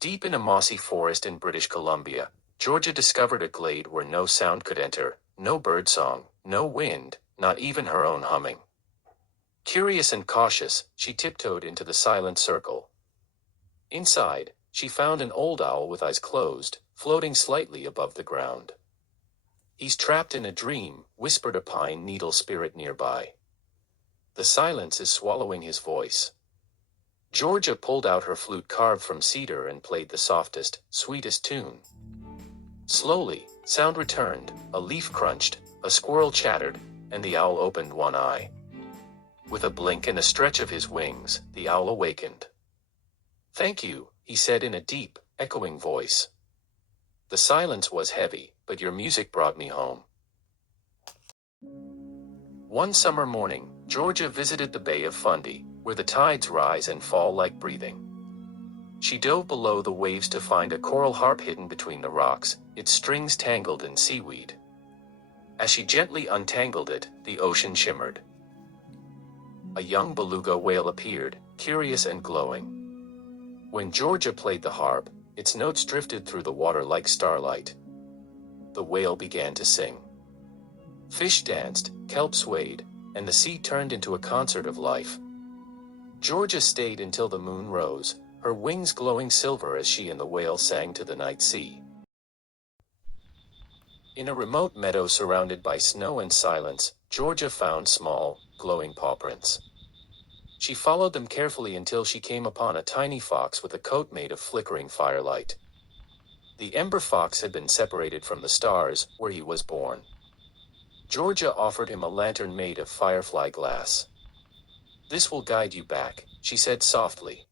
Deep in a mossy forest in British Columbia, Georgia discovered a glade where no sound could enter, no birdsong, no wind, not even her own humming. Curious and cautious, she tiptoed into the silent circle. Inside, she found an old owl with eyes closed, floating slightly above the ground. "He's trapped in a dream," whispered a pine needle spirit nearby. "The silence is swallowing his voice." Georgia pulled out her flute carved from cedar and played the softest, sweetest tune. Slowly, sound returned, a leaf crunched, a squirrel chattered, and the owl opened one eye. With a blink and a stretch of his wings, the owl awakened. "Thank you," he said in a deep, echoing voice. "The silence was heavy, but your music brought me home." One summer morning, Georgia visited the Bay of Fundy, where the tides rise and fall like breathing. She dove below the waves to find a coral harp hidden between the rocks, its strings tangled in seaweed. As she gently untangled it, the ocean shimmered. A young beluga whale appeared, curious and glowing. When Georgia played the harp, its notes drifted through the water like starlight. The whale began to sing. Fish danced, kelp swayed, and the sea turned into a concert of life. Georgia stayed until the moon rose, her wings glowing silver as she and the whale sang to the night sea. In a remote meadow surrounded by snow and silence, Georgia found small, glowing paw prints. She followed them carefully until she came upon a tiny fox with a coat made of flickering firelight. The ember fox had been separated from the stars, where he was born. Georgia offered him a lantern made of firefly glass. "This will guide you back," she said softly.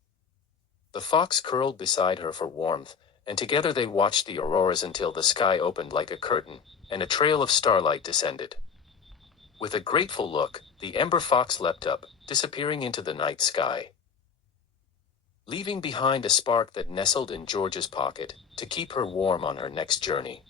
The fox curled beside her for warmth, and together they watched the auroras until the sky opened like a curtain, and a trail of starlight descended. With a grateful look, the ember fox leapt up, disappearing into the night sky, leaving behind a spark that nestled in Georgia's pocket, to keep her warm on her next journey.